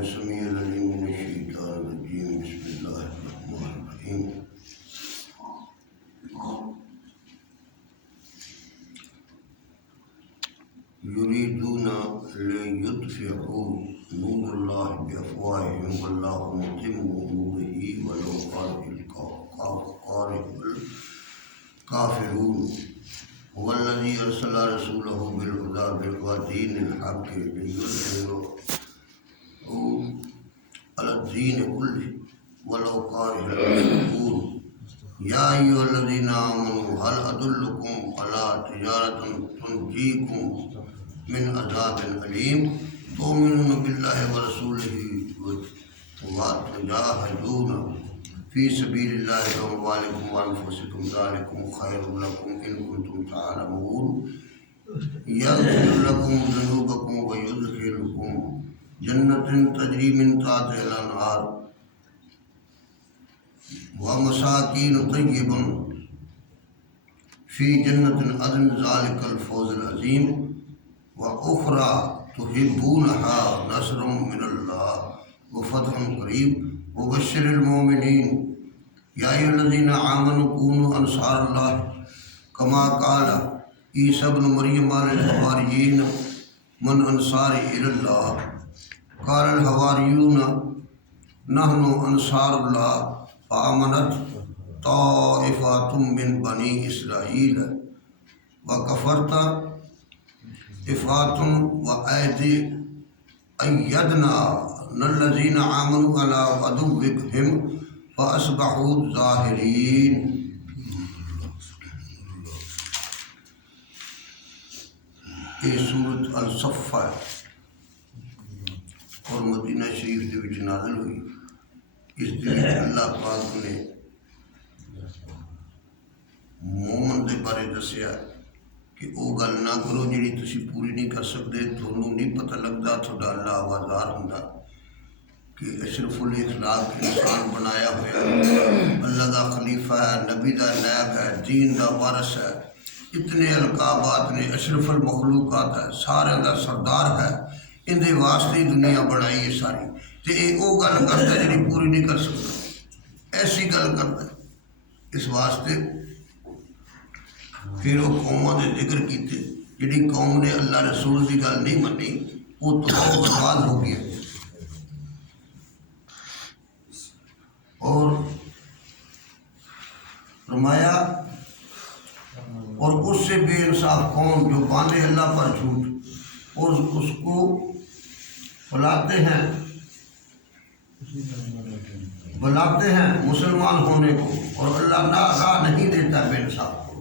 السميع العليم من الشيطان الرجيم بسم الله الرحمن الرحيم يريدون ليطفئوا نور الله بأفواههم والله متم نوره ولو كره الكافرون هو الذي أرسل رسوله بالهدى ودين الحق ليظهره على الدين كله ولو كره المشركون يا أيها الذين آمنوا هل أدلكم على تجارة تنجيكم من عذاب أليم تؤمنون بالله ورسوله وتجاهدون في سبيل الله بأموالكم وأنفسكم ذلكم خير لكم إن كنتم تعلمون يغفر لكم ذنوبكم ويدخلكم جنة تجري من تحتها الأنهار ومساكين طيبة في جنة عدن ذلك الفوز العظيم وأخرى تحبونها نصر من الله وفتح قريب وبشر المؤمنين يا أيها الذين آمنوا كونوا أنصار الله كما قال عيسى ابن مريم للحواريين من أنصاري إلى الله قال الحواريون نحن أنصار الله فآمنت طائفة من بني إسرائيل وكفرت طائفة وأيدنا الذين آمنوا على عدوهم فأصبحوا ظاهرين. یہ سورۃ الصف ہے اور مدینہ شریف دے وچ نازل ہوئی. اس دے وچ اللہ پاک نے مومن دے بارے دسیا کہ وہ گل نہ کرو جڑی تسی پوری نہیں کر سکتے. تھانوں نہیں پتہ لگتا تھوڑا اللہ آوازدار ہوندا کہ اشرف الاخلاق انسان بنایا ہوا اللہ دا خلیفہ ہے, نبی دا نائب ہے, دین دا وارث ہے, اتنے القابات نے, اشرف المخلوقات ہے, سارے دا سردار ہے. ان دے واسطے دنیا بنائی ہے ساری. تے وہ گل کرتا ہے جڑی پوری نہیں کر سکتا, ایسی گل کرتا ہے. اس واسطے پھر وہ قوموں دے ذکر کیتے جڑی قوم نے اللہ رسول دی گل نہیں منی وہ تو برباد ہو گیا. اور فرمایا اور اس سے بے انصاف قوم جو باندھے اللہ پر جھوٹ اور اس کو بلاتے ہیں مسلمان ہونے کو, اور اللہ نہ راہ نہیں دیتا بے انصاف کو.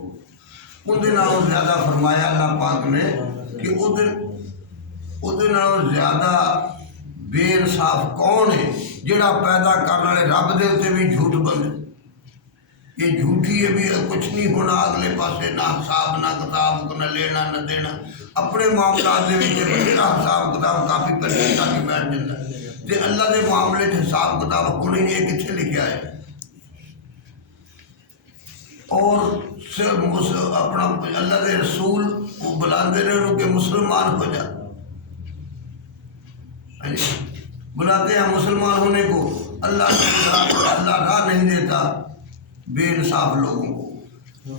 ان دے نالوں زیادہ فرمایا اللہ پاک نے کہ او دے نالوں زیادہ بے انصاف کون ہے جڑا پیدا کرنے والے رب دے تے بھی جھوٹ بولے. یہ جھوٹی ہے بھی کچھ نہیں ہونا اگلے پاسے, نہ حساب نہ کتاب, نہ لینا نہ دینا. اپنے معاملات دے وچ بڑا حساب کتاب کافی پر کافی بیٹھ جاتا ہے. تے اللہ دے معاملے وچ حساب کتاب ہونے نہیں, یہ کتنے لکھا ہے. اور اپنا اللہ دے رسول وہ بلاندے رہے کہ مسلمان ہو جا, بلاتے ہیں مسلمان ہونے کو. اللہ راہ نہیں دیتا بے انصاف لوگوں کو.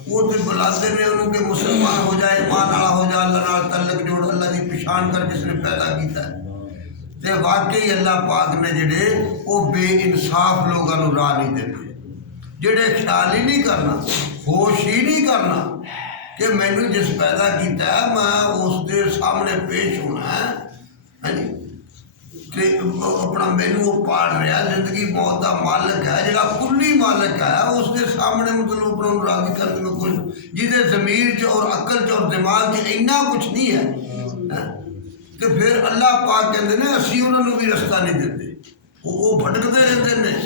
وہ تو بلاتے رہے انہوں کہ مسلمان ہو جائے, ایمان والا ہو جائے, اللہ نال تعلق جوڑ, اللہ کی پہچان کر جس نے پیدا کیتا ہے. تے واقعی اللہ پاک نے جڑے وہ بے انصاف لوگوں کو راہ نہیں دیتے, جڑے خیال ہی نہیں کرنا, ہوش ہی نہیں کرنا کہ مینوں جس پیدا کیتا ہے میں اس دے سامنے پیش ہونا ہے. تے اپنا مینوں وہ پال رہا, زندگی موت دا مالک ہے, جڑا کلی مالک ہے, اس دے سامنے مطلب اپنا راضی کرنے میں کچھ جہدے ضمیر چ اور عقل چ اور دماغ چ اتنا کچھ نہیں ہے. تو پھر اللہ پاک کہتے ہیں اسی انہوں نے بھی رستہ نہیں دیتے, وہ بھٹکتے رہتے ہیں.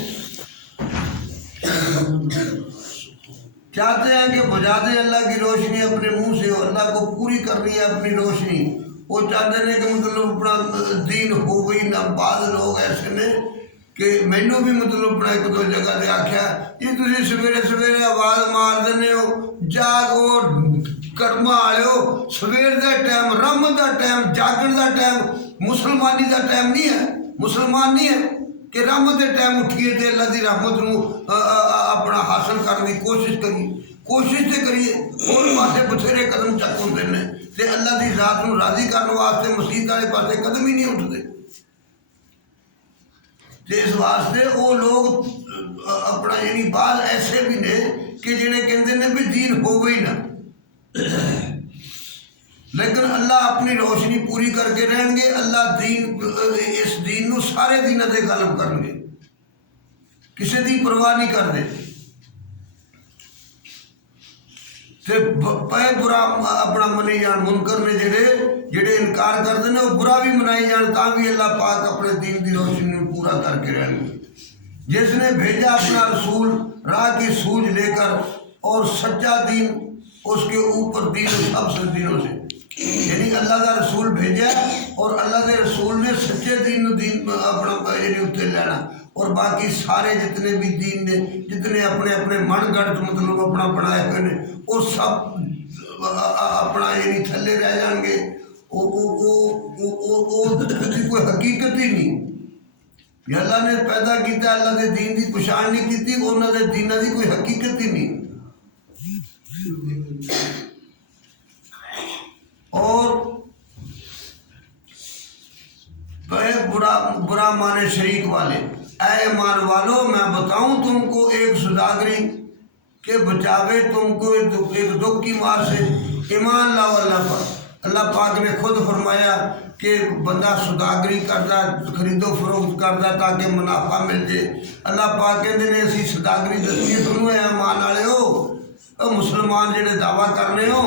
چاہتے ہیں کہ بجا دیں اللہ کی روشنی اپنے منہ سے, اور اللہ کو پوری کرنی ہے اپنی روشنی. وہ چاہتے ہیں کہ مطلب اپنا دین ہو گئی. نہ بعض لوگ ایسے نے کہ مینوں بھی مطلب اپنا ایک دو جگہ دے آخیا یہ تھی سویرے سویرے آواز مار دینے ہو, جاگو کرما آئے ہو, سویر دا ٹائم, رم دا ٹائم, جاگن دا ٹائم, مسلمانی دا ٹائم نہیں ہے، مسلمان نہیں ہے کہ رحمت دے ٹائم اٹھیے تے اللہ دی رحمت نو اپنا حاصل کرنے کی کوشش تے کریے، اور پاسے بتھیرے قدم چک ہوندے نے تے اللہ دی ذات نو راضی کرنے واسطے مسیت والے پاسے قدم ہی نہیں اٹھتے۔ تے اس واسطے وہ لوگ اپنا یعنی بعض ایسے بھی نے کہ جنہیں کہندے نے بھی دین ہو گئی نہ، لیکن اللہ اپنی روشنی پوری کر کے رہن گے، اللہ دین اس دین نو سارے دیناں دے غالب کرن گے، کسی دی پرواہ نہیں کرتے۔ تے پے برا اپنا منی جان، منکر نے جڑے انکار کرتے ہیں وہ برا بھی منائی جان، تاں بھی اللہ پاک اپنے دین دی روشنی کو پورا کر کے رہن گے۔ جس نے بھیجا اپنا رسول راہ کی سوجھ لے کر اور سچا دین اس کے اوپر دین سب سے دینوں سے، یعنی اللہ کا رسول بھیجا اور اللہ کے رسول نے سچے دین اپنا یعنی اتنے لینا، اور باقی سارے جتنے بھی دین نے، جتنے اپنے اپنے من گڑھ مطلب اپنا بنائے ہوئے نے، وہ سب اپنا یعنی تھلے رہ جان گے، کوئی حقیقت ہی نہیں۔ اللہ نے پیدا کیتا، اللہ دے دین دی پچھان نہیں کیتی، انہوں دے دینہ دی کوئی حقیقت ہی نہیں۔ اور برا مانے شریک والے، اے ایمان والو میں بتاؤں تم کو ایک سوداگری کہ بچاوے تم کو ایک دکھ کی مار سے، ایمان لاؤ اللہ پر۔ اللہ پاک نے خود فرمایا کہ بندہ سوداگری کرتا، خرید و فروخت کرتا تاکہ منافع مل جائے۔ اللہ پاک کہتے ہیں اسی سوداگری دسی ہے تمہیں، ایمان والے ہو مسلمان جڑے دعویٰ کرنے ہو،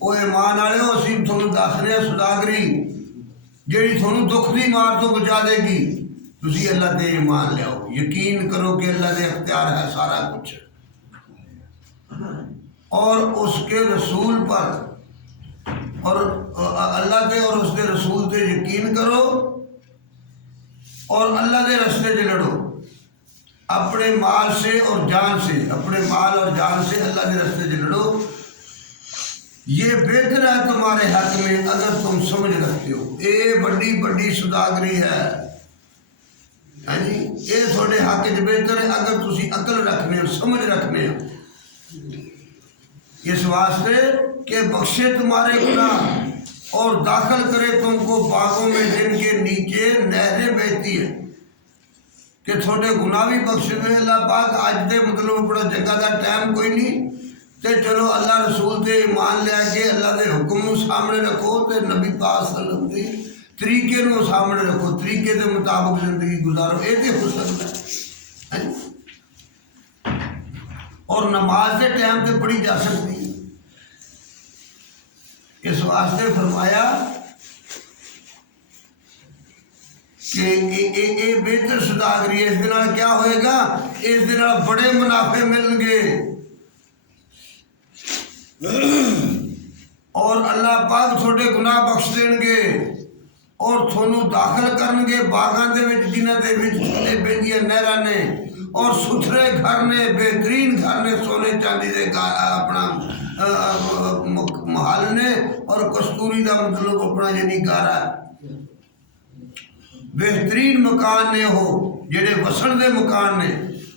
وہ ایمان والے ہو، اسی تمہیں دس رہے ہیں سوداگری جیڑی تھانوں دکھ دی مار تو بچا دے گی، تسی اللہ دے ایمان لے آؤ، یقین کرو کہ اللہ دے اختیار ہے سارا کچھ، اور اس کے رسول پر اور اللہ دے اور اس کے رسول دے یقین کرو، اور اللہ دے رستے سے لڑو، اپنے مال سے اور جان سے، اپنے مال اور جان سے اللہ دے رستے سے لڑو، یہ بہتر ہے تمہارے حق میں اگر تم سمجھ رکھتے ہو۔ اے بڑی بڑی سوداگری ہے، ہاں جی، یہ تھوڑے حق چ بہتر ہے اگر تسی عقل رکھنے ہو، سمجھ رکھنے ہو، اس واسطے کہ بخشے تمہارے گناہ اور داخل کرے تم کو باغوں میں جن کے نیچے نہریں بہتی ہیں، کہ تھوڑے گناہ بھی بخشے ہوئے اللہ پاک۔ آج دے مطلب بڑا جگہ دا ٹائم کوئی نہیں تے چلو اللہ رسول دے ایمان لے کے اللہ دے حکم نو سامنے رکھو تے نبی پاک صلی اللہ علیہ وسلم دے طریقے نو سامنے رکھو، طریقے دے مطابق زندگی گزارو، اے تے ہو سکتا ہے۔ اور نماز دے ٹائم تے پڑھی جا سکتی ہے، اس واسطے فرمایا کہ اے بہتر سوداگری ہے، اس دن کیا ہوئے گا، اس دن بڑے منافع ملن گے، اور اللہ پاک تھوڑے گناہ بخش دین گے اور تھونوں داخل کرن گے باغاں دے وچ جنہاں دے وچ تھلے بیندیاں نہراں نے، اور ستھرے گھر نے، بہترین گھر نے، سونے چاندی دے اپنا محل نے، اور کستوری دا مطلب اپنا یعنی گارا بہترین مکان نے، ہو جڑے وسن دے مکان نے۔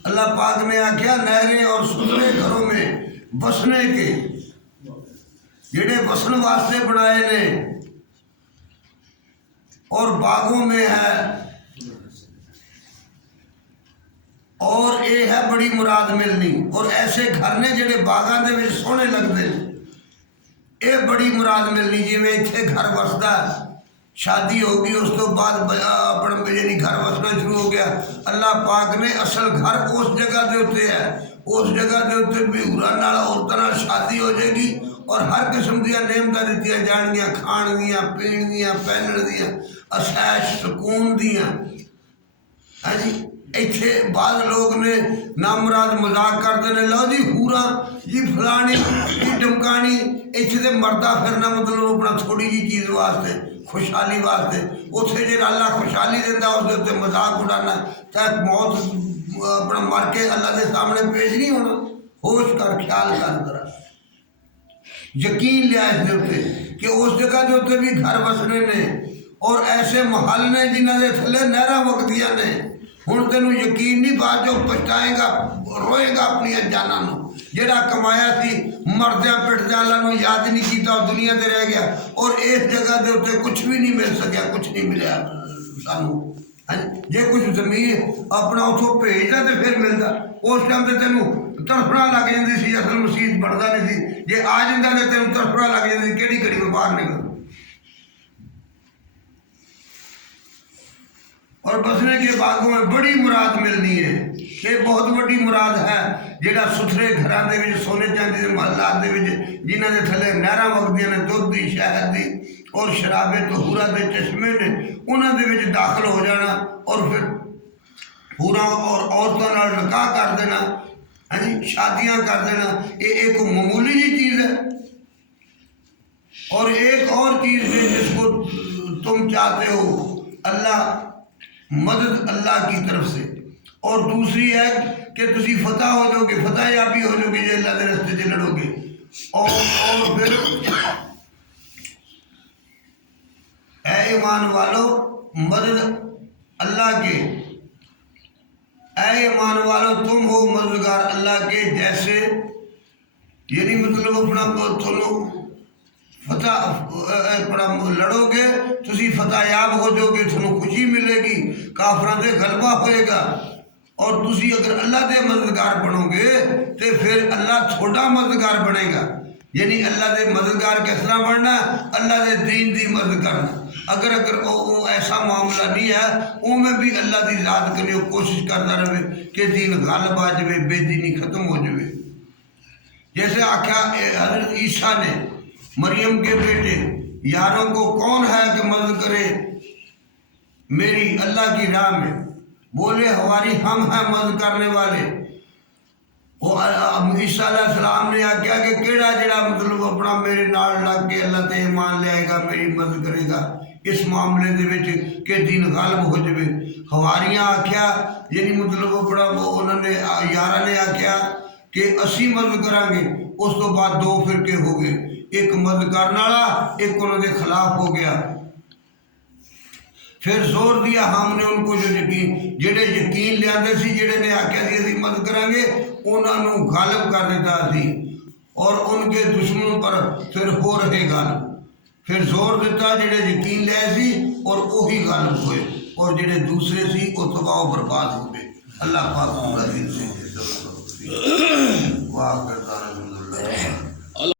اللہ پاک نے آکھیا نہریں اور ستھرے گھروں میں بسنے کے، جڑے وسن واسطے بنائے نے، اور باغوں میں ہے، اور اے ہے بڑی مراد ملنی، اور ایسے گھر نے جڑے باغاں دے وچ سونے لگتے ہیں، اے بڑی مراد ملنی۔ جی میں اتنے گھر وسدا، شادی ہوگی اس تو بعد اپنا یعنی گھر وسنا شروع ہو گیا، اللہ پاک نے اصل گھر اس جگہ دے ہوتے ہے، اس جگہ دے ہوتے بھی حوراں عورتوں شادی ہو جائے گی، اور ہر قسم دیا نعمتاں دتیاں جان گیا، کھان دیاں، پین دیاں، پہنن دیاں، عیش سکون دیاں۔ ہاں جی، ایتھے بعض لوگ نے نامراد مذاق کرتے ہیں، لو جی حوراں جی فلانی جی ڈمکانی، ایتھے تے مردا پھرنا مطلب اپنا تھوڑی جی چیز واسطے، خوشحالی واسطے، اتنے جی اللہ خوشحالی دینا اس کے اتنے مذاق اڑانا، چاہے موت اپنا مر کے اللہ کے سامنے پیش نہیں ہونا۔ ہوش کر، خیال کر، ذرا یقین لیا اس کے اتنے کہ اس جگہ کے اتنے بھی گھر وسنے نے، اور ایسے محل نے جنہوں کے تھلے نہراں وگدیاں نے. ہن تینوں یقین نہیں بات جو پچھتائے گا روئے گا اپنی جاناں نوں. جڑا کمایا سی مردیاں پٹدیاں اللہ نوں یاد نہیں کیتا دنیا تے رہ گیا اور اس جگہ دے اوتے کچھ بھی نہیں مل سکیا کچھ نہیں ملیا سانوں. جے کچھ زمین اپنا اتوں بھیجدا تے پھر ملدا. اس ٹائم تے تینوں تڑفنا لگ جاندی سی اصل مسیت بڑھدا نہیں سی. جے آ جاندا تے تینوں تڑفنا لگ جاندی کیڑی گھڑی میں باہر نکل. اور بسنے کے باغوں میں بڑی مراد ملنی ہے. یہ بہت بڑی مراد ہے جہاں ستھرے گھراں دے وچ سونے چاندی دے محلات دے وچ جنہاں دے تھلے نہراں وگدیاں نے دودھ دی شہد دی اور شراب طہورا دے چشمے نے انہاں دے وچ داخل ہو جانا اور پھر پورا اور عورتوں نال نکاح کر دینا. ہاں جی شادیاں کر دینا. یہ ایک معمولی جی چیز ہے. اور ایک اور چیز ہے جس کو تم چاہتے ہو اللہ مدد اللہ کی طرف سے. اور دوسری ہے کہ تسی فتح ہو جاؤ گے فتح یابی ہو جاؤ گے جو اللہ کے رستے سے لڑو گے. اور پھر اے ایمان والو مدد اللہ کے اے ایمان والو تم ہو مددگار اللہ کے جیسے یعنی مطلب اپنا تھنوں فتح اپنا لڑو گے تسی فتح یاب ہو جاؤ گے تھنوں خوشی ملے گی کافراں تے غلبہ ہوئے گا. اور تسی اگر اللہ دے مددگار بنو گے تو پھر اللہ تھوڑا مددگار بنے گا. یعنی اللہ دے مددگار کس طرح بننا اللہ دے دین دی مدد کرنا. اگر ایسا معاملہ نہیں ہے او میں بھی اللہ دی ذات کرے کوشش کرتا رہے کہ دین غالب آ جائے بے دینی ختم ہو جائے. جیسے آخیا حضرت عیسیٰ نے مریم کے بیٹے یاروں کو کون ہے کہ مدد کرے میری اللہ کی راہ میں. بولے ہماری ہم ہیں مدد کرنے والے. وہ عیسیٰ علیہ السلام نے آخیا کہ کیڑا جڑا مطلب اپنا میرے نال لگ کے اللہ تے ایمان لے آئے گا میری مدد کرے گا اس معاملے دے وچ کہ دین غالب ہو جائے. ہواریاں آخیا یعنی مطلب اپنا انہوں نے یاراں نے آخیا کہ اسی مدد کریں گے. اس تو بعد دو فرقے ہو گئے ایک مدد کرنے والا ایک انہوں کے خلاف ہو گیا. پھر زور دیا ہم نے ان کو جو یقین جڑے یقین لے سی جڑے نے آخیا سی اسی مدد کریں گے انہوں نے غالب کر دیتا سی اور ان کے دشمنوں پر پھر ہو رہے غالب. پھر زور دیتا جڑے یقین لے سی اور وہی غالب ہوئے اور جڑے دوسرے سی وہ تباہ و برباد ہو گئے. اللہ پاک پورا دل سے واہ کرتا رحمۃ اللہ.